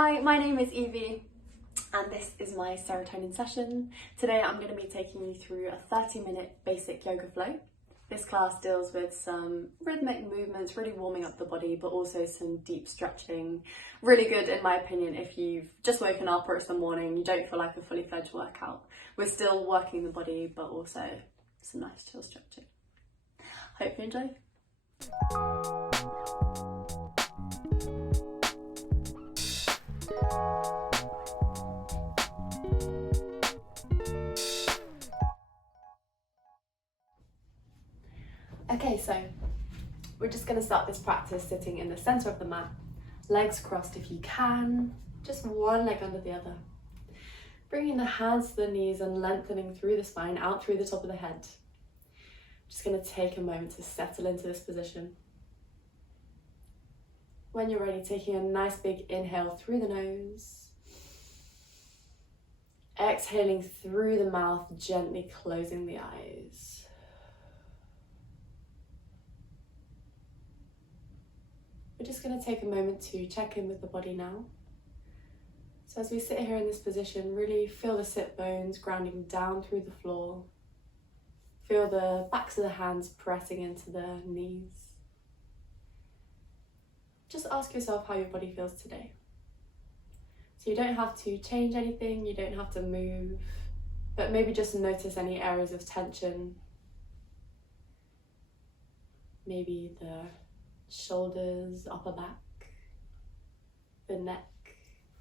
Hi, my name is Evie and this is my serotonin session. Today I'm going to be taking you through a 30-minute basic yoga flow. This class deals with some rhythmic movements, really warming up the body, but also some deep stretching. Really good in my opinion if you've just woken up or it's the morning, you don't feel like a fully fledged workout. We're still working the body, but also some nice chill stretching. Hope you enjoy. Okay, so we're just going to start this practice sitting in the center of the mat, legs crossed if you can, just one leg under the other. Bringing the hands to the knees and lengthening through the spine, out through the top of the head. Just going to take a moment to settle into this position. When you're ready, taking a nice big inhale through the nose. Exhaling through the mouth, gently closing the eyes. We're just going to take a moment to check in with the body now. So as we sit here in this position, really feel the sit bones grounding down through the floor. Feel the backs of the hands pressing into the knees. Just ask yourself how your body feels today. So you don't have to change anything, you don't have to move, but maybe just notice any areas of tension. Maybe the shoulders, upper back, the neck,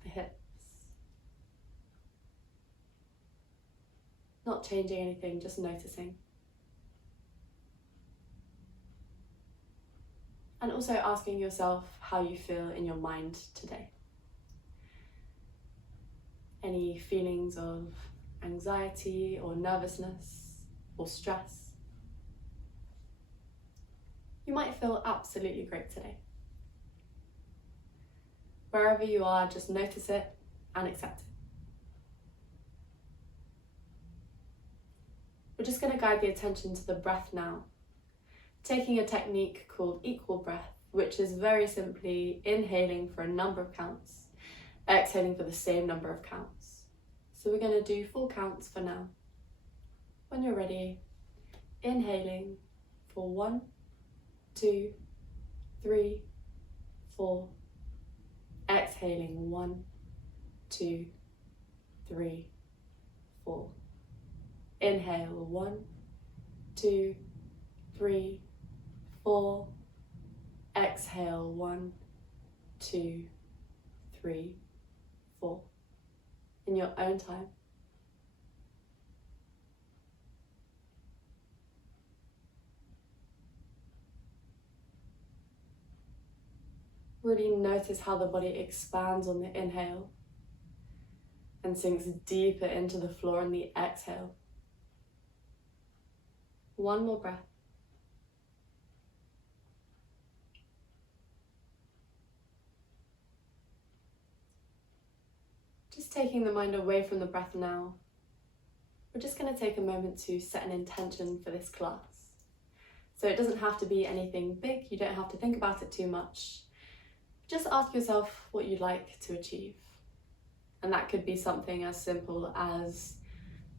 the hips. Not changing anything, just noticing. And also asking yourself how you feel in your mind today. Any feelings of anxiety or nervousness or stress? You might feel absolutely great today. Wherever you are, just notice it and accept it. We're just going to guide the attention to the breath now, taking a technique called equal breath, which is very simply inhaling for a number of counts, exhaling for the same number of counts. So we're going to do 4 counts for now. When you're ready, inhaling for 1, 2, 3, 4. Exhaling 1, 2, 3, 4. Inhale 1, 2, 3, 4. Exhale 1, 2, 3, 4. In your own time. Really notice how the body expands on the inhale and sinks deeper into the floor on the exhale. One more breath. Just taking the mind away from the breath now. We're just going to take a moment to set an intention for this class. So it doesn't have to be anything big, you don't have to think about it too much. Just ask yourself what you'd like to achieve. And that could be something as simple as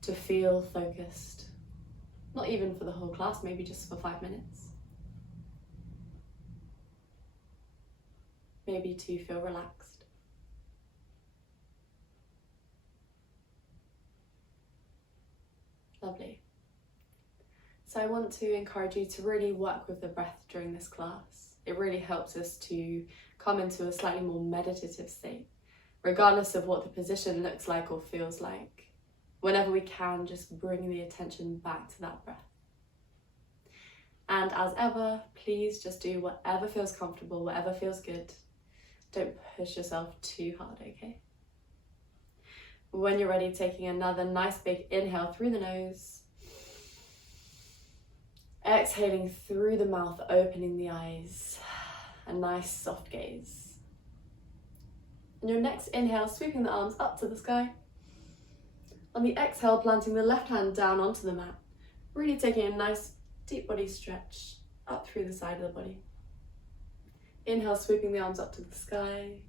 to feel focused. Not even for the whole class, maybe just for 5 minutes. Maybe to feel relaxed. Lovely. So I want to encourage you to really work with the breath during this class. It really helps us to come into a slightly more meditative state, regardless of what the position looks like or feels like. Whenever we can, just bring the attention back to that breath. And as ever, please just do whatever feels comfortable, whatever feels good. Don't push yourself too hard, okay? When you're ready, taking another nice big inhale through the nose. Exhaling through the mouth, opening the eyes. A nice soft gaze. On your next inhale, sweeping the arms up to the sky. On the exhale, planting the left hand down onto the mat. Really taking a nice deep body stretch up through the side of the body. Inhale, sweeping the arms up to the sky.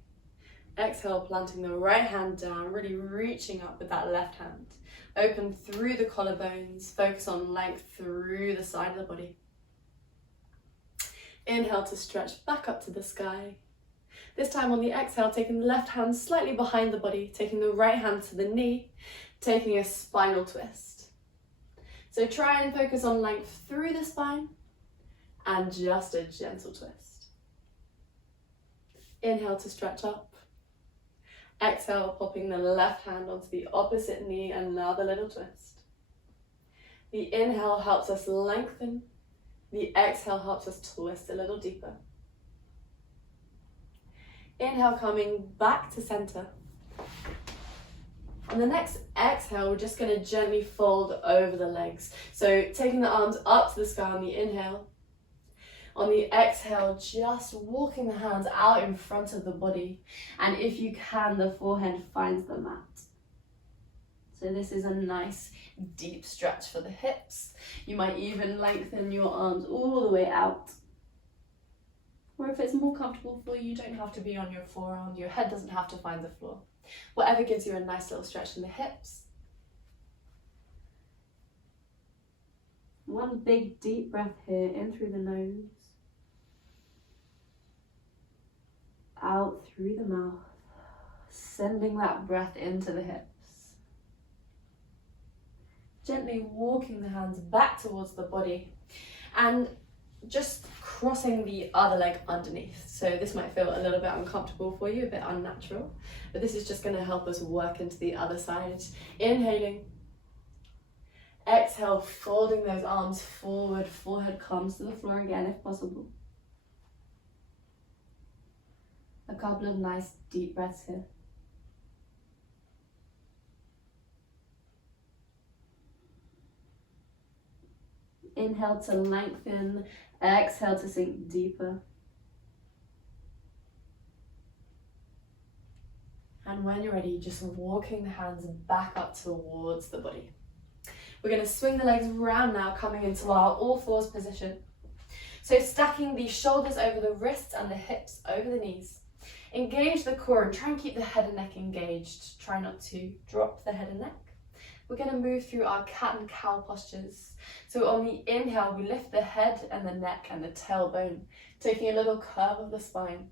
Exhale, planting the right hand down, really reaching up with that left hand. Open through the collarbones, focus on length through the side of the body. Inhale to stretch back up to the sky. This time on the exhale, taking the left hand slightly behind the body, taking the right hand to the knee, taking a spinal twist. So try and focus on length through the spine and just a gentle twist. Inhale to stretch up. Exhale, popping the left hand onto the opposite knee, another little twist. The inhale helps us lengthen. The exhale helps us twist a little deeper. Inhale, coming back to center. On the next exhale, we're just going to gently fold over the legs. So taking the arms up to the sky on the inhale. On the exhale, just walking the hands out in front of the body. And if you can, the forehead finds the mat. So this is a nice deep stretch for the hips. You might even lengthen your arms all the way out. Or if it's more comfortable for you, you don't have to be on your forearm. Your head doesn't have to find the floor. Whatever gives you a nice little stretch in the hips. One big deep breath here, in through the nose. Out through the mouth. Sending that breath into the hips. Gently walking the hands back towards the body. And just crossing the other leg underneath. So this might feel a little bit uncomfortable for you, a bit unnatural, but this is just going to help us work into the other side. Inhaling. Exhale, folding those arms forward, forehead comes to the floor again if possible. A couple of nice deep breaths here. Inhale to lengthen, exhale to sink deeper. And when you're ready, just walking the hands back up towards the body. We're going to swing the legs around now, coming into our all fours position. So stacking the shoulders over the wrists and the hips over the knees. Engage the core and try and keep the head and neck engaged. Try not to drop the head and neck. We're going to move through our cat and cow postures. So on the inhale, we lift the head and the neck and the tailbone, taking a little curve of the spine.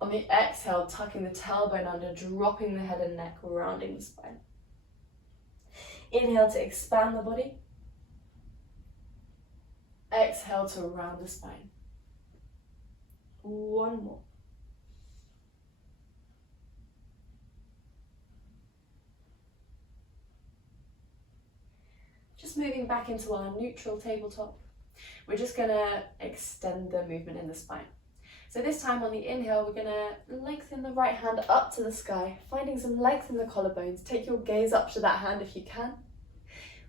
On the exhale, tucking the tailbone under, dropping the head and neck, rounding the spine. Inhale to expand the body. Exhale to round the spine. One more. Just moving back into our neutral tabletop. We're just going to extend the movement in the spine. So this time on the inhale, we're going to lengthen the right hand up to the sky, finding some length in the collarbones. Take your gaze up to that hand if you can.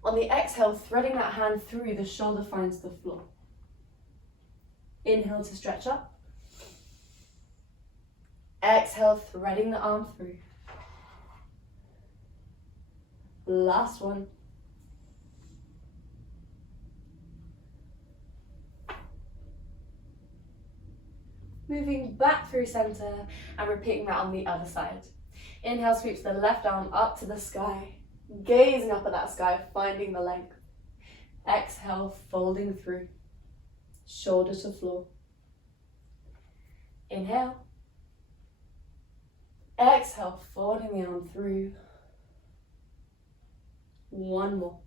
On the exhale, threading that hand through, the shoulder finds the floor. Inhale to stretch up. Exhale, threading the arm through. Last one. Moving back through center and repeating that on the other side. Inhale, sweeps the left arm up to the sky, gazing up at that sky, finding the length. Exhale, folding through, shoulder to floor. Inhale. Exhale, folding the arm through. One more.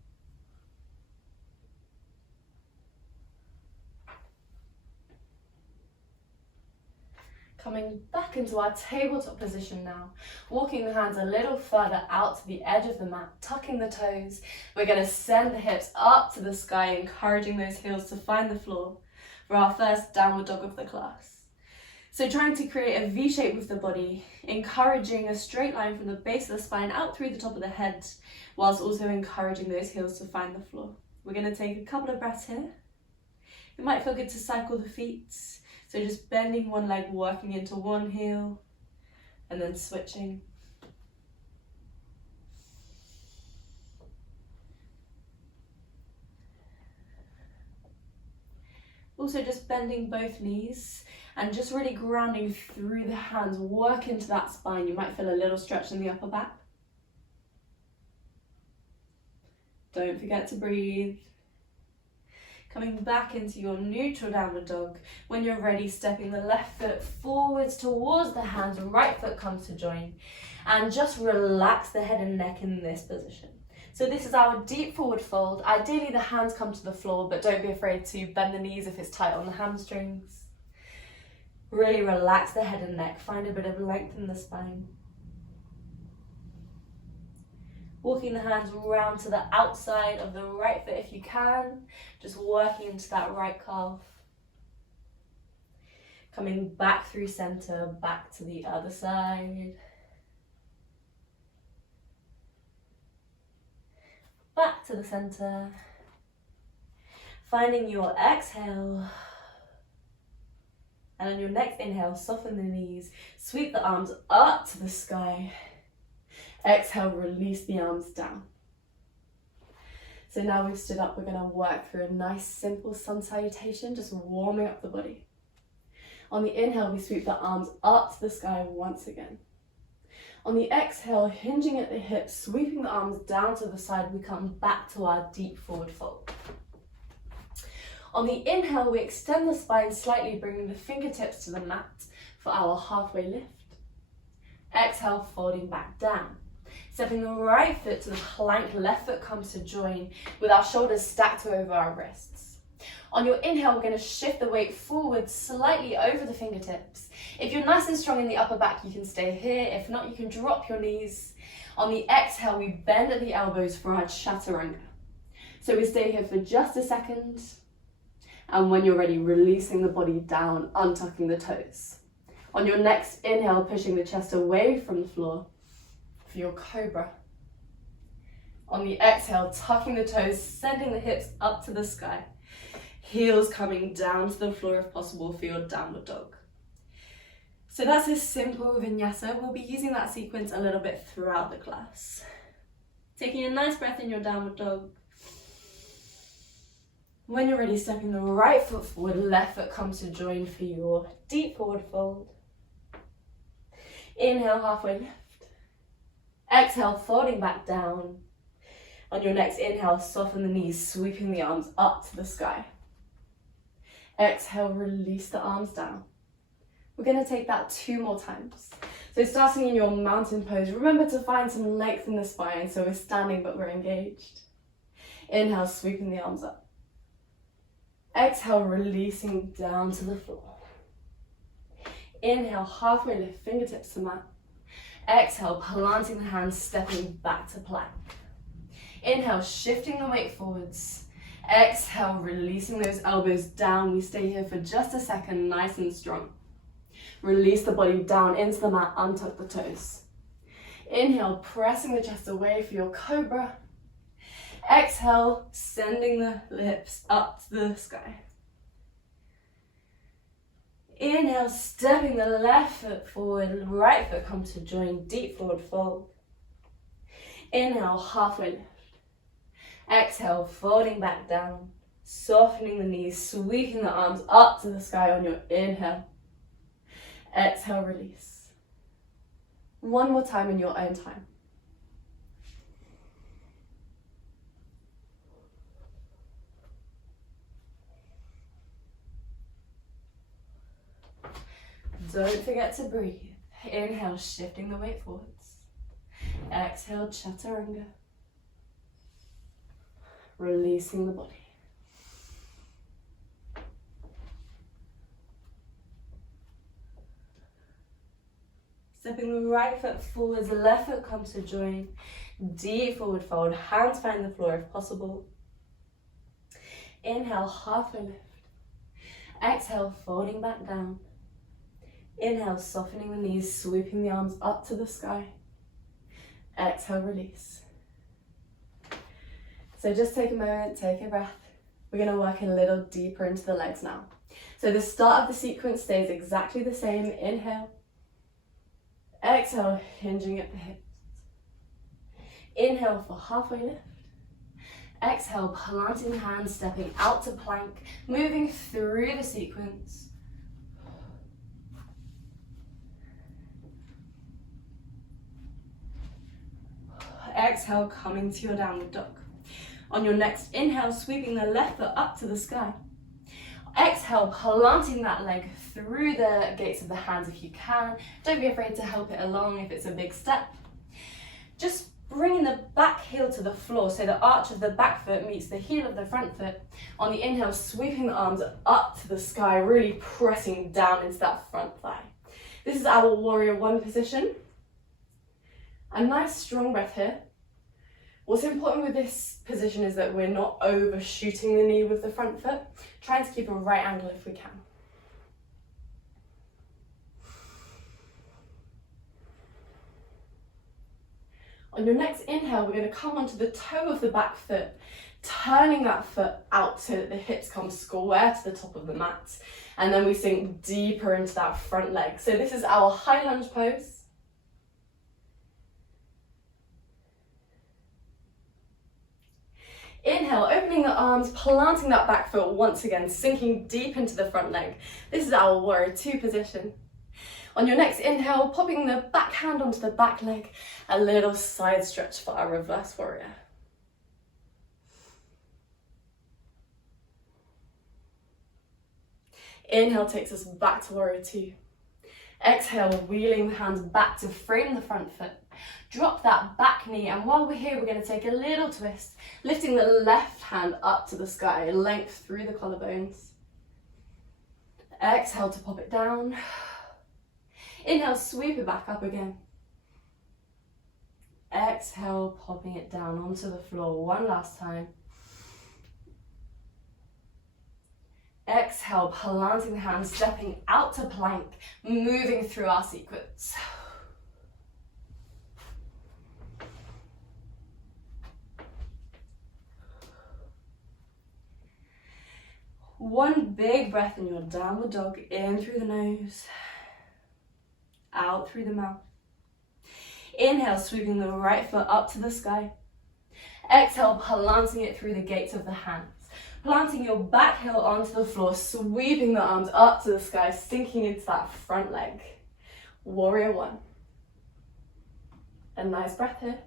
Coming back into our tabletop position now, walking the hands a little further out to the edge of the mat, tucking the toes. We're going to send the hips up to the sky, encouraging those heels to find the floor for our first downward dog of the class. So trying to create a V shape with the body, encouraging a straight line from the base of the spine out through the top of the head, whilst also encouraging those heels to find the floor. We're going to take a couple of breaths here. It might feel good to cycle the feet. So just bending one leg, working into one heel, and then switching. Also just bending both knees And just really grounding through the hands, work into that spine. You might feel a little stretch in the upper back. Don't forget to breathe. Coming back into your neutral downward dog. When you're ready, stepping the left foot forwards towards the hands, right foot comes to join. And just relax the head and neck in this position. So this is our deep forward fold. Ideally the hands come to the floor, but don't be afraid to bend the knees if it's tight on the hamstrings. Really relax the head and neck, find a bit of length in the spine. Walking the hands round to the outside of the right foot if you can, just working into that right calf. Coming back through center, back to the other side. Back to the center. Finding your exhale. And on your next inhale, soften the knees, sweep the arms up to the sky. Exhale, release the arms down. So now we've stood up, we're going to work through a nice simple sun salutation, just warming up the body. On the inhale, we sweep the arms up to the sky once again. On the exhale, hinging at the hips, sweeping the arms down to the side, we come back to our deep forward fold. On the inhale, we extend the spine slightly, bringing the fingertips to the mat for our halfway lift. Exhale, folding back down. Stepping the right foot to the plank, left foot comes to join with our shoulders stacked over our wrists. On your inhale, we're going to shift the weight forward slightly over the fingertips. If you're nice and strong in the upper back, you can stay here. If not, you can drop your knees. On the exhale, we bend at the elbows for our chaturanga. So we stay here for just a second. And when you're ready, releasing the body down, untucking the toes. On your next inhale, pushing the chest away from the floor for your cobra. On the exhale, tucking the toes, sending the hips up to the sky. Heels coming down to the floor if possible for your downward dog. So that's a simple vinyasa. We'll be using that sequence a little bit throughout the class. Taking a nice breath in your downward dog. When you're ready, stepping the right foot forward, left foot comes to join for your deep forward fold. Inhale, halfway lift. Exhale, folding back down. On your next inhale, soften the knees, sweeping the arms up to the sky. Exhale, release the arms down. We're going to take that 2 more times. So starting in your mountain pose, remember to find some length in the spine so we're standing but we're engaged. Inhale, sweeping the arms up. Exhale, releasing down to the floor. Inhale, halfway lift, fingertips to mat. Exhale, planting the hands, stepping back to plank. Inhale, shifting the weight forwards. Exhale, releasing those elbows down. We stay here for just a second, nice and strong. Release the body down into the mat, untuck the toes. Inhale, pressing the chest away for your cobra. Exhale, sending the hips up to the sky. Inhale, stepping the left foot forward, right foot comes to join, deep forward fold. Inhale, halfway lift. Exhale, folding back down, softening the knees, sweeping the arms up to the sky on your inhale. Exhale, release. 1 more time in your own time. Don't forget to breathe. Inhale, shifting the weight forwards. Exhale, chaturanga. Releasing the body. Stepping the right foot forwards, the left foot comes to join. Deep forward fold, hands find the floor if possible. Inhale, halfway lift. Exhale, folding back down. Inhale, softening the knees, sweeping the arms up to the sky. Exhale, release. So just take a moment, take a breath. We're going to work a little deeper into the legs now. So the start of the sequence stays exactly the same. Inhale. Exhale, hinging at the hips. Inhale for halfway lift. Exhale, planting the hands, stepping out to plank, moving through the sequence. exhale, coming to your downward dog. On your next inhale, sweeping the left foot up to the sky. Exhale, planting that leg through the gates of the hands if you can. Don't be afraid to help it along if it's a big step. Just bringing the back heel to the floor so the arch of the back foot meets the heel of the front foot. On the inhale, sweeping the arms up to the sky, really pressing down into that front thigh. This is our warrior one position. A nice strong breath here. What's important with this position is that we're not overshooting the knee with the front foot, trying to keep a right angle if we can. On your next inhale, we're going to come onto the toe of the back foot, turning that foot out so that the hips come square to the top of the mat. And then we sink deeper into that front leg. So this is our high lunge pose. Inhale, opening the arms, planting that back foot once again, sinking deep into the front leg. This is our warrior two position. On your next inhale, popping the back hand onto the back leg, a little side stretch for our reverse warrior. Inhale takes us back to warrior two. Exhale, wheeling the hands back to frame the front foot. Drop that back knee, and while we're here, we're going to take a little twist, lifting the left hand up to the sky, length through the collarbones. Exhale to pop it down. Inhale, sweep it back up again. Exhale, popping it down onto the floor one last time. Exhale, planting the hands, stepping out to plank, moving through our sequence. One big breath in your downward dog, in through the nose, out through the mouth. Inhale, sweeping the right foot up to the sky. Exhale, planting it through the gates of the hands. Planting your back heel onto the floor, sweeping the arms up to the sky, sinking into that front leg. Warrior one. A nice breath here.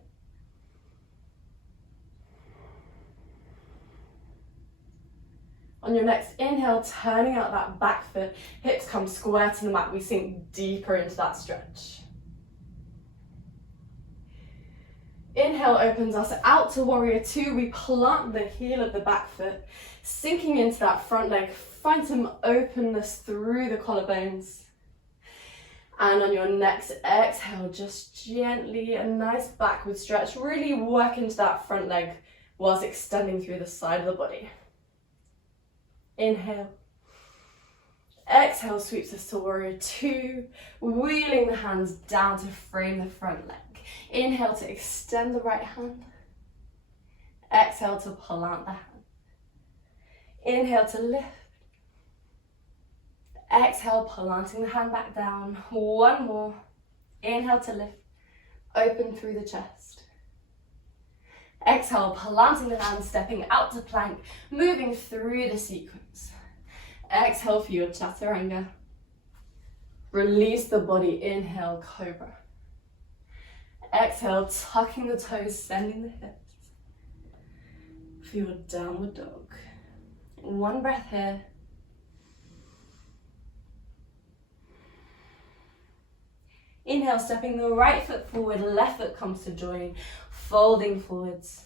On your next inhale, turning out that back foot, hips come square to the mat, we sink deeper into that stretch. Inhale opens us out to warrior two. We plant the heel of the back foot, sinking into that front leg. Find some openness through the collarbones. And on your next exhale, just gently, a nice backward stretch. Really work into that front leg whilst extending through the side of the body. Inhale. Exhale sweeps us to warrior two, wheeling the hands down to frame the front leg. Inhale to extend the right hand. Exhale to plant the hand. Inhale to lift. Exhale, planting the hand back down. One more. Inhale to lift. Open through the chest. Exhale, planting the hand, stepping out to plank, moving through the sequence. Exhale for your chaturanga. Release the body. Inhale, cobra. Exhale, tucking the toes, sending the hips. For your downward dog. One breath here. Inhale, stepping the right foot forward, left foot comes to join, folding forwards.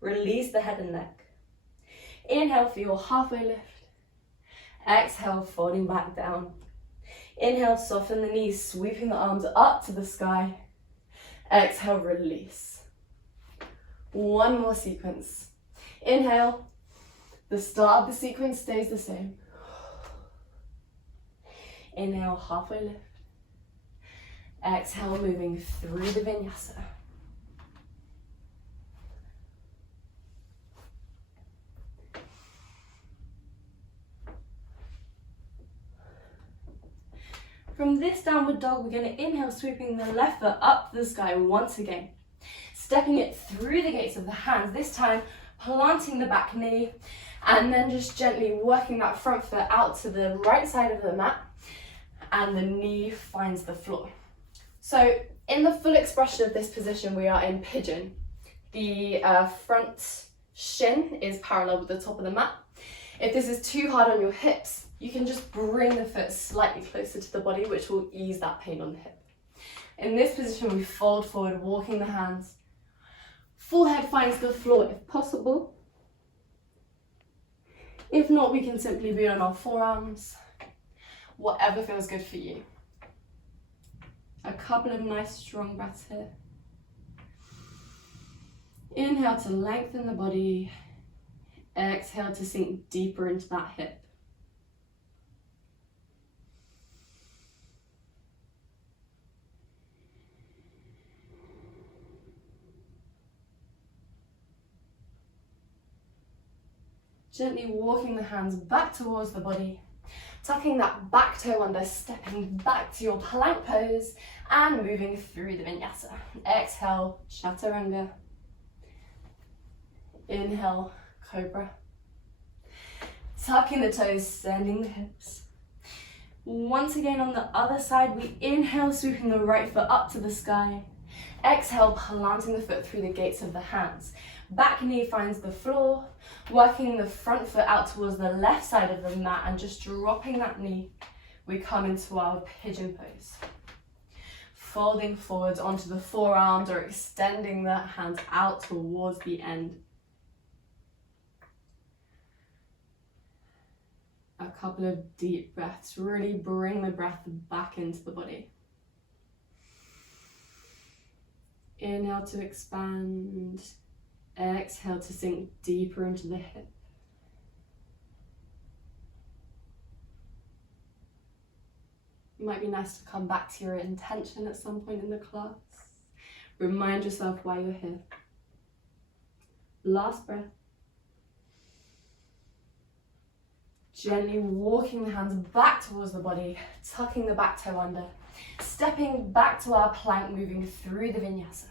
Release the head and neck. Inhale for your halfway lift. Exhale, folding back down. Inhale, soften the knees, sweeping the arms up to the sky. Exhale, release. One more sequence. Inhale, the start of the sequence stays the same. Inhale, halfway lift. Exhale, moving through the vinyasa. From this downward dog, we're going to inhale, sweeping the left foot up to the sky once again. Stepping it through the gates of the hands, this time planting the back knee, and then just gently working that front foot out to the right side of the mat, and the knee finds the floor. So In the full expression of this position, we are in pigeon. The front shin is parallel with the top of the mat. If this is too hard on your hips, you can just bring the foot slightly closer to the body, which will ease that pain on the hip. In this position, we fold forward, walking the hands. Forehead finds the floor if possible. If not, we can simply be on our forearms. Whatever feels good for you. A couple of nice strong breaths here. Inhale to lengthen the body. Exhale to sink deeper into that hip. Gently walking the hands back towards the body, tucking that back toe under, stepping back to your plank pose and moving through the vinyasa. Exhale, chaturanga. Inhale, cobra. Tucking the toes, sending the hips. Once again on the other side, we inhale, sweeping the right foot up to the sky. Exhale, planting the foot through the gates of the hands. Back knee finds the floor, working the front foot out towards the left side of the mat and just dropping that knee, we come into our pigeon pose. Folding forwards onto the forearms or extending the hands out towards the end. A couple of deep breaths, really bring the breath back into the body. Inhale to expand. Exhale to sink deeper into the hip. It might be nice to come back to your intention at some point in the class. Remind yourself why you're here. Last breath. Gently walking the hands back towards the body, tucking the back toe under, stepping back to our plank, moving through the vinyasa.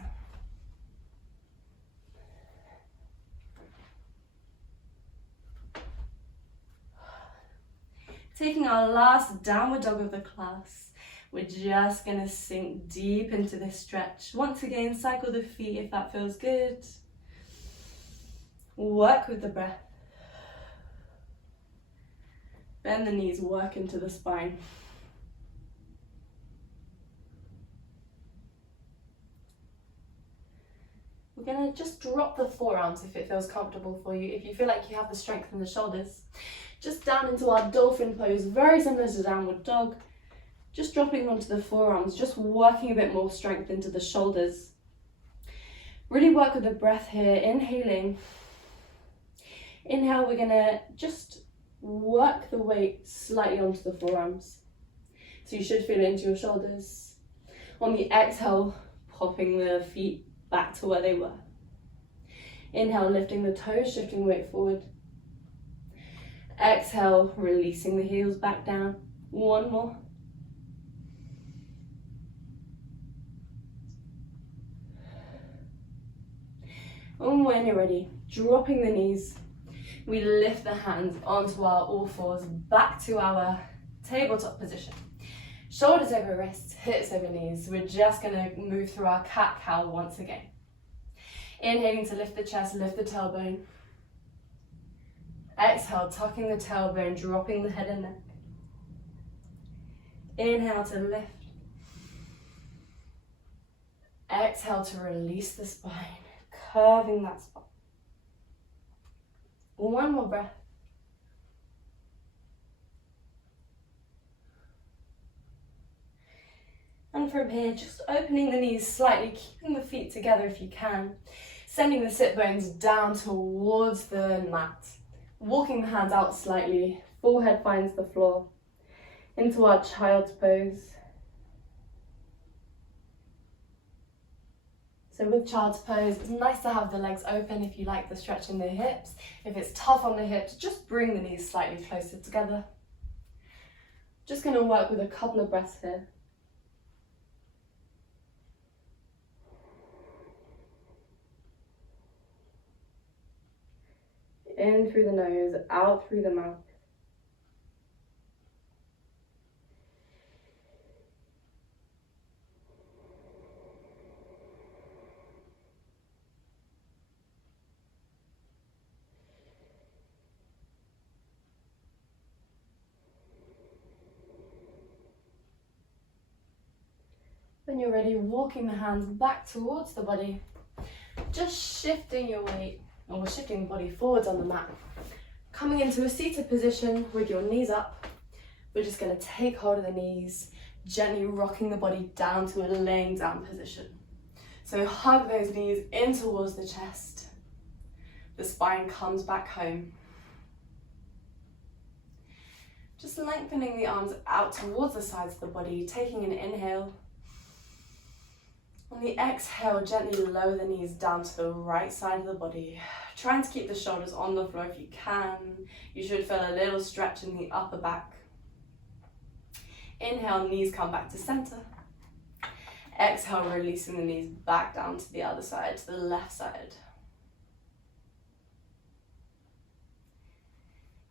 Taking our last downward dog of the class, we're just going to sink deep into this stretch. Once again, cycle the feet if that feels good. Work with the breath. Bend the knees, work into the spine. We're going to just drop the forearms if it feels comfortable for you. If you feel like you have the strength in the shoulders. Just down into our dolphin pose, very similar to downward dog. Just dropping onto the forearms, just working a bit more strength into the shoulders. Really work with the breath here, inhaling. Inhale, we're gonna just work the weight slightly onto the forearms. So you should feel it into your shoulders. On the exhale, popping the feet back to where they were. Inhale, lifting the toes, shifting weight forward. Exhale, releasing the heels back down. One more. And when you're ready, dropping the knees, we lift the hands onto our all fours, back to our tabletop position. Shoulders over wrists, hips over knees. We're just gonna move through our cat-cow once again. Inhaling to lift the chest, lift the tailbone. Exhale, tucking the tailbone, dropping the head and neck. Inhale to lift. Exhale to release the spine, curving that spine. One more breath. And from here, just opening the knees slightly, keeping the feet together if you can. Sending the sit bones down towards the mat. Walking the hands out slightly, forehead finds the floor. Into our child's pose. So with child's pose, it's nice to have the legs open if you like the stretch in the hips. If it's tough on the hips, just bring the knees slightly closer together. Just going to work with a couple of breaths here. In through the nose, out through the mouth. When you're ready, walking the hands back towards the body. Just shifting your weight, or shifting the body forwards on the mat. Coming into a seated position with your knees up. We're just going to take hold of the knees, gently rocking the body down to a laying down position. So hug those knees in towards the chest. The spine comes back home. Just lengthening the arms out towards the sides of the body, taking an inhale. On the exhale, gently lower the knees down to the right side of the body. Trying to keep the shoulders on the floor if you can. You should feel a little stretch in the upper back. Inhale, knees come back to center. Exhale, releasing the knees back down to the other side, to the left side.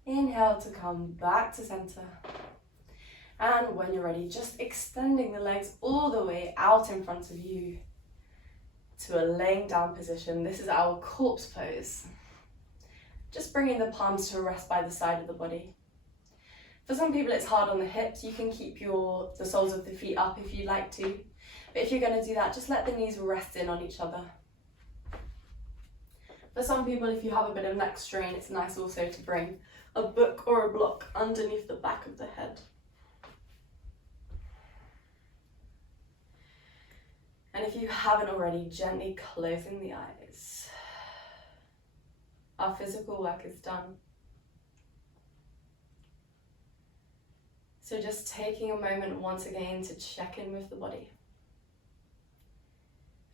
Inhale to come back to center. And when you're ready, just extending the legs all the way out in front of you to a laying down position. This is our corpse pose. Just bringing the palms to a rest by the side of the body. For some people it's hard on the hips. You can keep the soles of the feet up if you'd like to. But if you're going to do that, just let the knees rest in on each other. For some people, if you have a bit of neck strain, it's nice also to bring a book or a block underneath the back of the head. And if you haven't already, gently closing the eyes. Our physical work is done. So just taking a moment once again to check in with the body.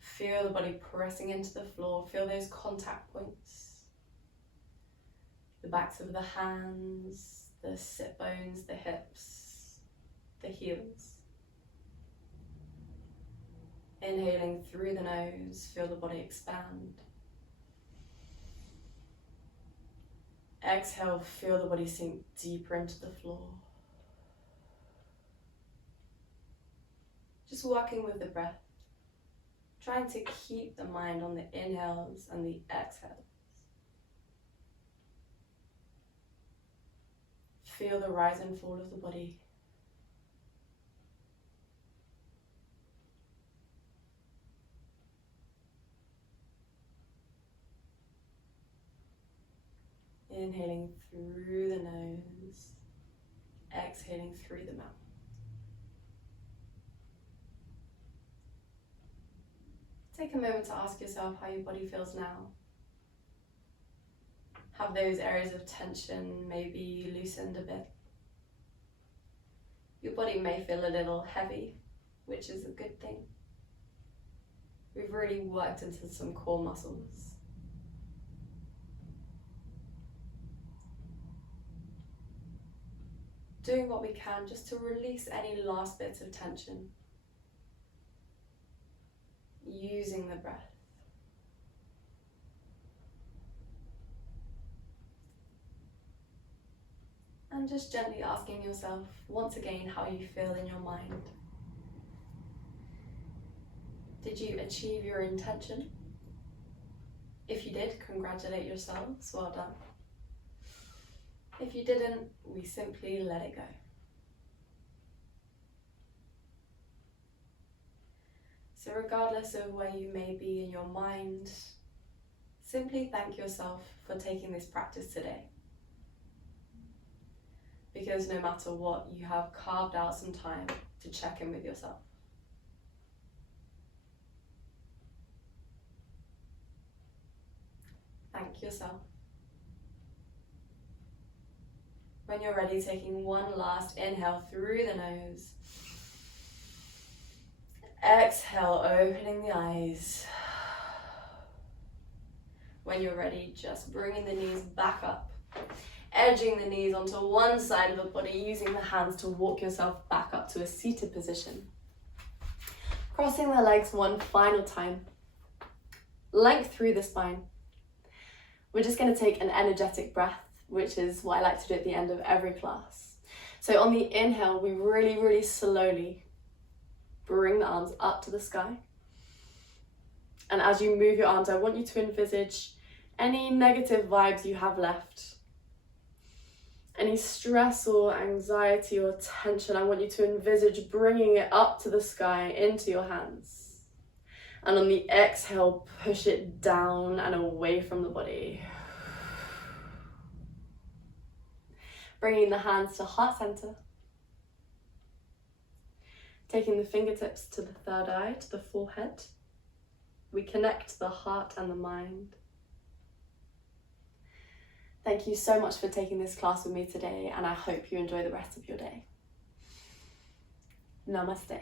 Feel the body pressing into the floor. Feel those contact points. The backs of the hands, the sit bones, the hips, the heels. Inhaling through the nose, feel the body expand. Exhale, feel the body sink deeper into the floor. Just working with the breath, trying to keep the mind on the inhales and the exhales. Feel the rise and fall of the body. Inhaling through the nose, exhaling through the mouth. Take a moment to ask yourself how your body feels now. Have those areas of tension maybe loosened a bit? Your body may feel a little heavy, which is a good thing. We've really worked into some core muscles. Doing what we can just to release any last bits of tension. Using the breath. And just gently asking yourself once again how you feel in your mind. Did you achieve your intention? If you did, congratulate yourselves, well done. If you didn't, we simply let it go. So regardless of where you may be in your mind, simply thank yourself for taking this practice today. Because no matter what, you have carved out some time to check in with yourself. Thank yourself. When you're ready, taking one last inhale through the nose. Exhale, opening the eyes. When you're ready, just bringing the knees back up, edging the knees onto one side of the body, using the hands to walk yourself back up to a seated position. Crossing the legs one final time. Length through the spine. We're just going to take an energetic breath, which is what I like to do at the end of every class. So on the inhale, we really slowly bring the arms up to the sky. And as you move your arms, I want you to envisage any negative vibes you have left. Any stress or anxiety or tension, I want you to envisage bringing it up to the sky into your hands. And on the exhale, push it down and away from the body. Bringing the hands to heart center. Taking the fingertips to the third eye, to the forehead. We connect the heart and the mind. Thank you so much for taking this class with me today, and I hope you enjoy the rest of your day. Namaste.